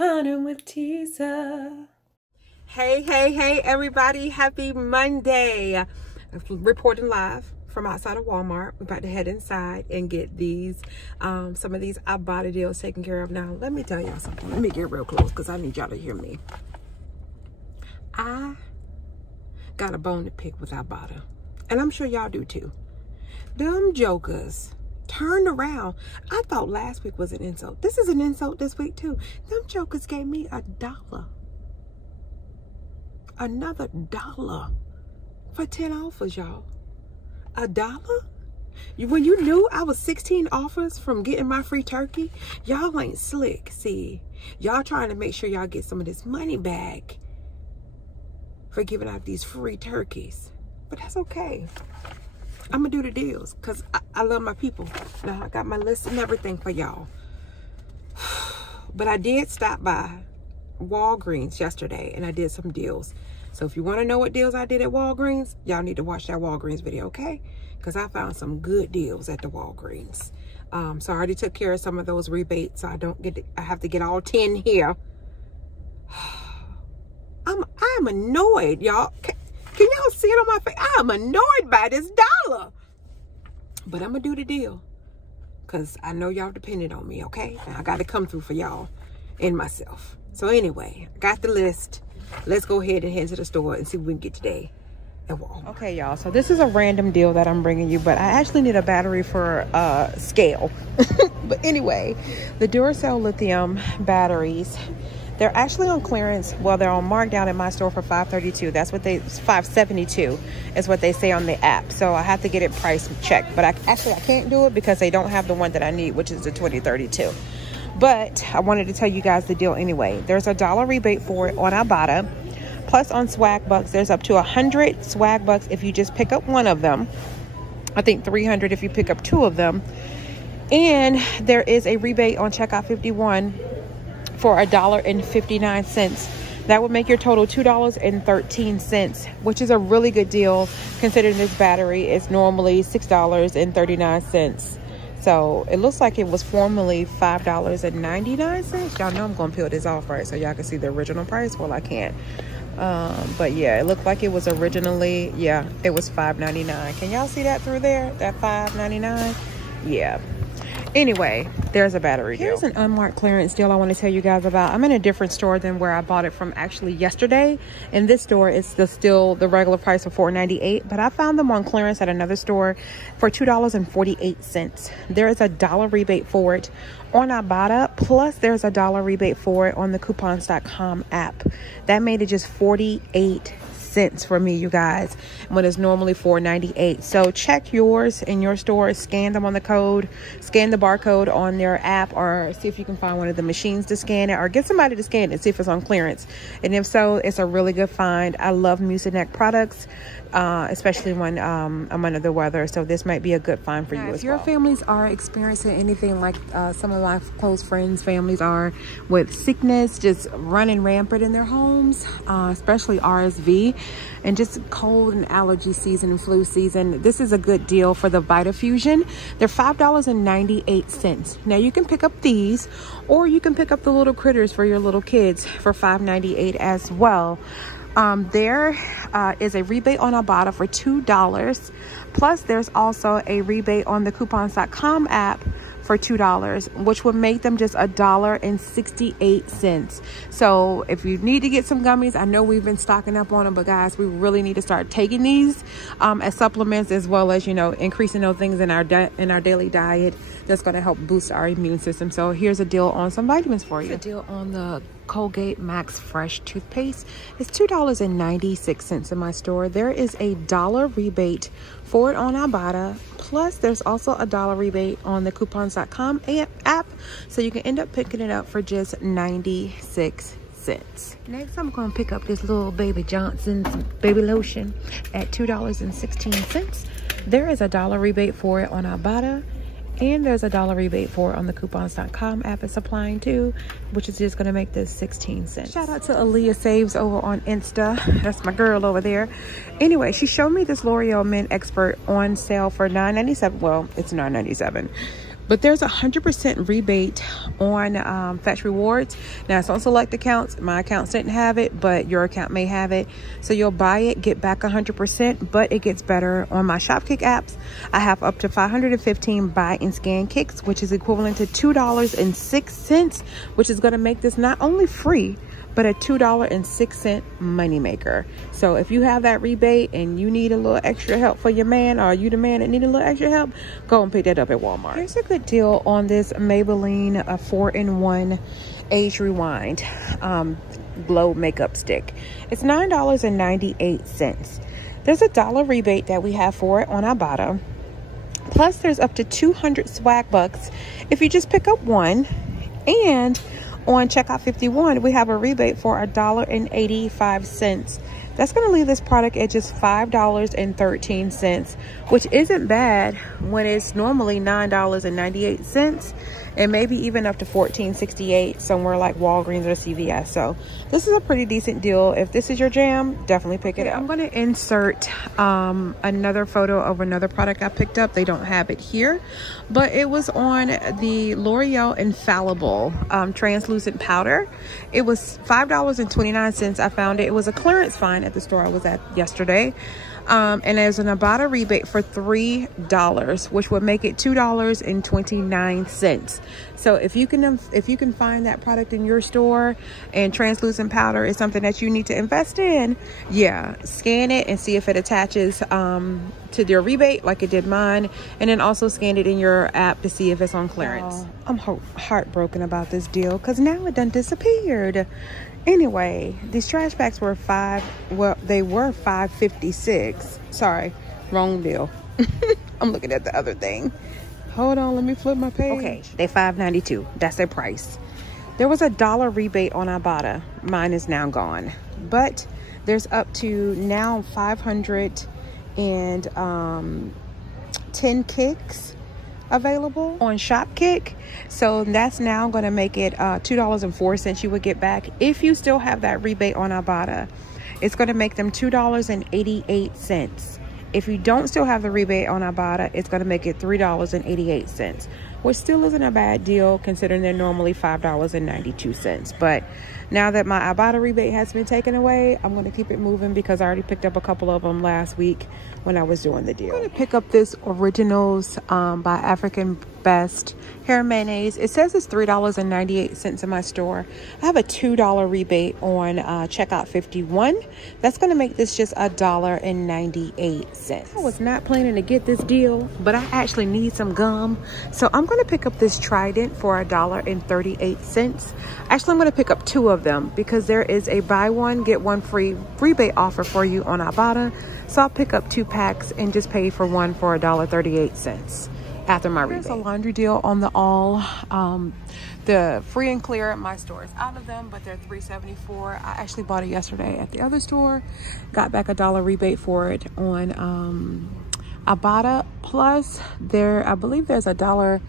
Potting with Tisa. Hey, everybody. Happy Monday. Reporting live from outside of Walmart. We're about to head inside and get these, some of these Ibotta deals taken care of. Now, let me tell y'all something. Let me get real close because I need y'all to hear me. I got a bone to pick with Ibotta. And I'm sure y'all do too. Them jokers turned around. I thought last week was an insult. This is an insult this week too. Them jokers gave me $1. Another $1 for 10 offers, y'all. $1? When you knew I was 16 offers from getting my free turkey, y'all ain't slick. See, y'all trying to make sure y'all get some of this money back for giving out these free turkeys. But that's okay. I'm gonna do the deals because I love my people. Now I got my list and everything for y'all. But I did stop by Walgreens yesterday and I did some deals. So if you want to know what deals I did at Walgreens, y'all need to watch that Walgreens video, okay? Because I found some good deals at the Walgreens. So I already took care of some of those rebates, so I have to get all 10 here. I'm annoyed, y'all. Can y'all see it on my face? I'm annoyed by this $1. But I'm gonna do the deal because I know y'all depended on me, okay? And I got to come through for y'all and myself. So anyway, I got the list. Let's go ahead and head to the store and see what we can get today at Walmart. Okay, y'all. So this is a random deal that I'm bringing you, but I actually need a battery for scale. But anyway, the Duracell lithium batteries, they're actually on clearance. Well, they're on markdown at my store for $532. That's what $572 is what they say on the app. So I have to get it price checked, but I can't do it because they don't have the one that I need, which is the 2032. But I wanted to tell you guys the deal anyway. There's $1 rebate for it on Ibotta. Plus on Swag Bucks, there's up to 100 Swag Bucks if you just pick up one of them. I think 300 if you pick up 2 of them. And there is a rebate on Checkout 51 for $1.59. That would make your total $2.13, which is a really good deal considering this battery is normally $6.39. So it looks like it was formerly $5.99. Y'all know I'm gonna peel this off, right? So y'all can see the original price. Well, I can't. But yeah, it looked like it was originally, yeah, it was $5.99. Can y'all see that through there? That $5.99? Yeah. Anyway, there's a battery deal. Here's an unmarked clearance deal I want to tell you guys about. I'm in a different store than where I bought it from actually yesterday. In this store, it's still the regular price of $4.98, but I found them on clearance at another store for $2.48. There is $1 rebate for it on Ibotta, plus there's $1 rebate for it on the coupons.com app. That made it just 48 cents for me, you guys, when it's normally $4.98. So check yours in your store, scan them on the code, scan the barcode on their app, or see if you can find one of the machines to scan it, or get somebody to scan it, see if it's on clearance. And if so, it's a really good find. I love Mucinex products, especially when I'm under the weather, so this might be a good find for you as well. If your families are experiencing anything like some of my close friends' families are, with sickness just running rampant in their homes, especially RSV, and just cold and allergy season and flu season, this is a good deal for the Vitafusion. They're $5.98. Now you can pick up these, or you can pick up the little critters for your little kids for $5.98 as well. There is a rebate on Ibotta for $2. Plus there's also a rebate on the coupons.com app for $2, which would make them just $1.68. So if you need to get some gummies, I know we've been stocking up on them, but guys, we really need to start taking these as supplements, as well as, you know, increasing those things in our daily diet that's going to help boost our immune system. So here's a deal on some vitamins for you. A deal on the Colgate Max Fresh toothpaste is $2.96 in my store. There is $1 rebate for it on Ibotta. Plus there's also $1 rebate on the coupons.com app, so you can end up picking it up for just 96 cents. Next, I'm going to pick up this little Baby Johnson's baby lotion at $2.16. There is $1 rebate for it on Ibotta. And there's $1 rebate for it on the coupons.com app it's applying too, which is just going to make this 16 cents. Shout out to Aaliyah Saves over on Insta. That's my girl over there. Anyway, she showed me this L'Oreal Men Expert on sale for $9.97. Well, it's $9.97. But there's 100% rebate on Fetch Rewards. Now, it's on select accounts. My accounts didn't have it, but your account may have it. So you'll buy it, get back 100%, but it gets better on my Shopkick apps. I have up to 515 buy and scan kicks, which is equivalent to $2.06, which is going to make this not only free, but a $2.06 moneymaker. So if you have that rebate and you need a little extra help for your man, or you the man that need a little extra help, go and pick that up at Walmart. Here's a good deal on this Maybelline 4-in-1 Age Rewind glow makeup stick. It's $9.98. There's a $1 rebate that we have for it on Ibotta. Plus there's up to 200 swag bucks if you just pick up one. And on checkout 51, we have a rebate for $1.85. That's going to leave this product at just $5.13, which isn't bad when it's normally $9.98 and maybe even up to $14.68 somewhere like Walgreens or CVS. So this is a pretty decent deal. If this is your jam, definitely pick it up. I'm going to insert another photo of another product I picked up. They don't have it here, but it was on the L'Oreal Infallible translucent powder. It was $5.29. I found it. It was a clearance find at the store I was at yesterday. And there's an Ibotta rebate for $3, which would make it $2.29. So if you can find that product in your store, and translucent powder is something that you need to invest in, yeah, scan it and see if it attaches to your rebate like it did mine, and then also scan it in your app to see if it's on clearance. I'm heartbroken about this deal because now it done disappeared. Anyway, these trash bags were they were $5.56. Sorry, wrong deal. I'm looking at the other thing. Hold on, let me flip my page. Okay, they $5.92. That's their price. There was a $1 rebate on Ibotta. Mine is now gone, but there's up to now 510 kicks available on Shopkick. So that's now going to make it $2.04 you would get back if you still have that rebate on Ibotta. It's going to make them $2.88. If you don't still have the rebate on Ibotta, it's going to make it $3.88, which still isn't a bad deal considering they're normally $5.92. But now that my Ibotta rebate has been taken away, I'm going to keep it moving because I already picked up a couple of them last week when I was doing the deal. I'm going to pick up this Originals by African Best hair mayonnaise. It says it's $3.98 in my store. I have a $2 rebate on checkout 51. That's going to make this just $1.98. I was not planning to get this deal, but I actually need some gum. So I'm going to pick up this Trident for $1.38. Actually, I'm going to pick up two of them because there is a buy one, get one free rebate offer for you on Ibotta. So I'll pick up 2 packs and just pay for one for $1.38 after my rebate. There's a laundry deal on the all. The free and clear at my store is out of them, but they're $3.74. I actually bought it yesterday at the other store. Got back a $1 rebate for it on Ibotta. Plus, I believe there's a $1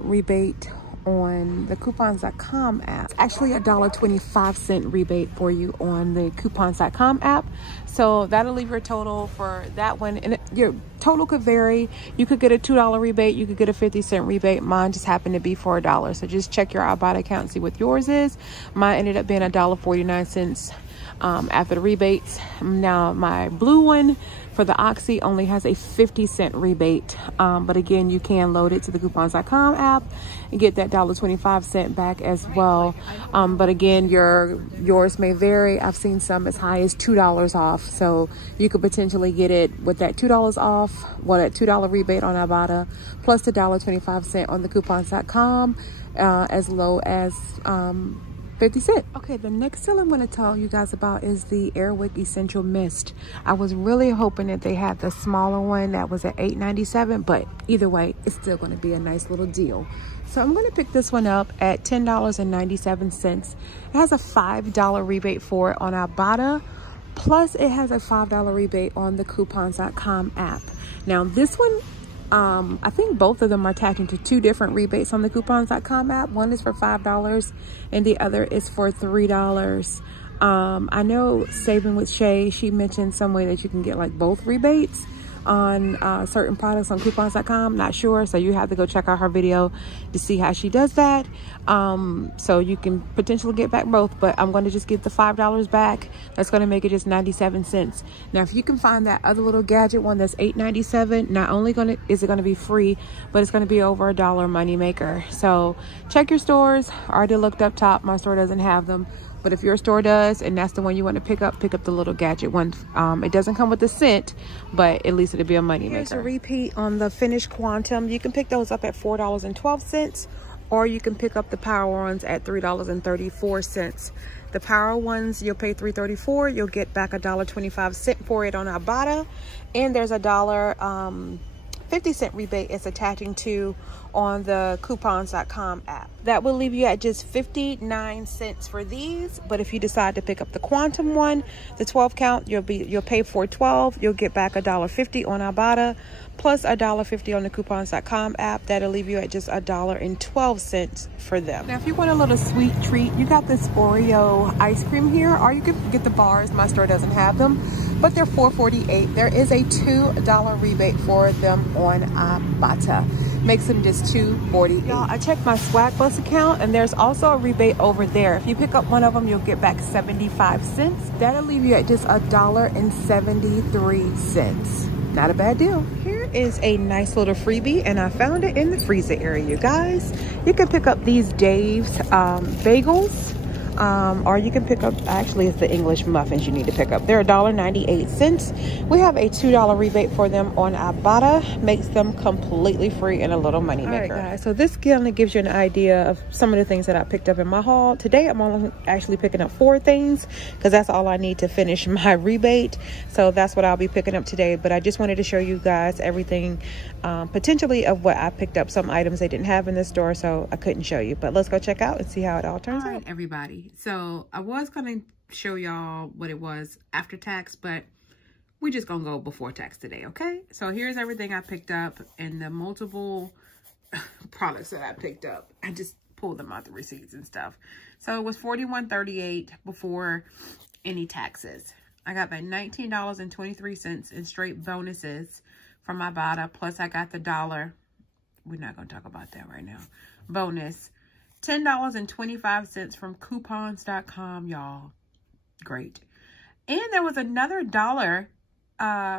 rebate on the coupons.com app. It's actually a $1.25 rebate for you on the coupons.com app. So that'll leave your total for that one. And your total could vary. You could get a $2 rebate. You could get a 50-cent rebate. Mine just happened to be for $1. So just check your Ibotta account and see what yours is. Mine ended up being $1.49 after the rebates. Now my blue one for the Oxy only has a 50-cent rebate. But again, you can load it to the coupons.com app and get that $1.25 back as well. But again, yours may vary. I've seen some as high as $2 off. So you could potentially get it with that $2 off, that $2 rebate on Ibotta, plus the $1.25 on the coupons.com, as low as 50 cents. Okay, the next deal I'm going to tell you guys about is the Airwick Essential Mist. I was really hoping that they had the smaller one that was at $8.97, but either way, it's still going to be a nice little deal. So I'm going to pick this one up at $10.97. It has a $5 rebate for it on Ibotta, plus it has a $5 rebate on the coupons.com app. Now this one, I think both of them are attaching to 2 different rebates on the coupons.com app. One is for $5 and the other is for $3. I know Saving with Shay, she mentioned some way that you can get like both rebates, on certain products on coupons.com. Not sure, so you have to go check out her video to see how she does that. So you can potentially get back both, but I'm going to just get the $5 back. That's going to make it just 97 cents. Now, if you can find that other little gadget one that's $8.97, not only is it going to be free, but it's going to be over $1 money maker. So check your stores. I already looked up top. My store doesn't have them. But if your store does, and that's the one you want to pick up the little gadget one. It doesn't come with the scent, but at least it'll be a money maker. Here's a repeat on the finished Quantum. You can pick those up at $4.12, or you can pick up the power ones at $3.34. The power ones, you'll pay $3.34. You'll get back $1.25 for it on Ibotta, and there's $1.50 rebate it's attaching to on the coupons.com app. That will leave you at just 59 cents for these. But if you decide to pick up the Quantum one, the 12 count, you'll pay $4.12. You'll get back $1.50 on Ibotta, plus $1.50 on the coupons.com app. That'll leave you at just $1.12 for them. Now, if you want a little sweet treat, you got this Oreo ice cream here, or you can get the bars. My store doesn't have them, but they're $4.48. There is a $2 rebate for them on Ibotta. Makes them just $2.48. Y'all, I checked my Swag Bus account, and there's also a rebate over there. If you pick up one of them, you'll get back 75 cents. That'll leave you at just $1.73. Not a bad deal. Here is a nice little freebie, and I found it in the freezer area, you guys. You can pick up these Dave's bagels. Or you can pick up, actually it's the English muffins you need to pick up. They're $1.98. We have a $2 rebate for them on Ibotta. Makes them completely free and a little money maker. All right, guys, so this kind of gives you an idea of some of the things that I picked up in my haul. Today I'm only actually picking up 4 things because that's all I need to finish my rebate. So that's what I'll be picking up today. But I just wanted to show you guys everything potentially of what I picked up. Some items they didn't have in the store, so I couldn't show you. But let's go check out and see how it all turns out. Everybody. So I was going to show y'all what it was after tax, but we're just going to go before tax today, okay? So here's everything I picked up and the multiple products that I picked up. I just pulled them out the receipts and stuff. So it was $41.38 before any taxes. I got back $19.23 in straight bonuses from Ibotta, plus I got the $1. We're not going to talk about that right now. Bonus. $10.25 from coupons.com, y'all. Great. And there was another $1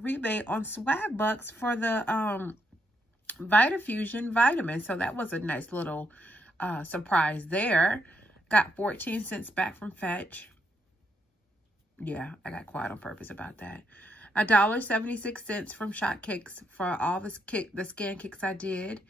rebate on Swag Bucks for the VitaFusion vitamins. So that was a nice little surprise there. Got 14 cents back from Fetch. Yeah, I got quiet on purpose about that. $1.76 from Shot Kicks for all the scan kicks I did.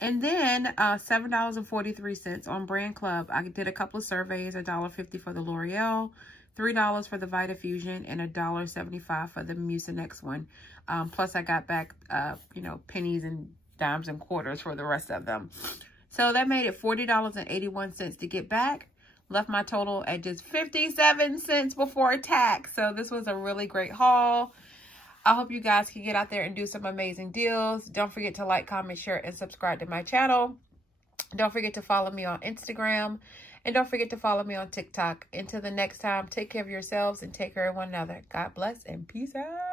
And then $7.43 on Brand Club. I did a couple of surveys, $1.50 for the L'Oreal, $3 for the VitaFusion, and $1.75 for the Mucinex one. Plus I got back, you know, pennies and dimes and quarters for the rest of them. So that made it $40.81 to get back. Left my total at just 57 cents before tax. So this was a really great haul. I hope you guys can get out there and do some amazing deals. Don't forget to like, comment, share, and subscribe to my channel. Don't forget to follow me on Instagram. And don't forget to follow me on TikTok. Until the next time, take care of yourselves and take care of one another. God bless and peace out.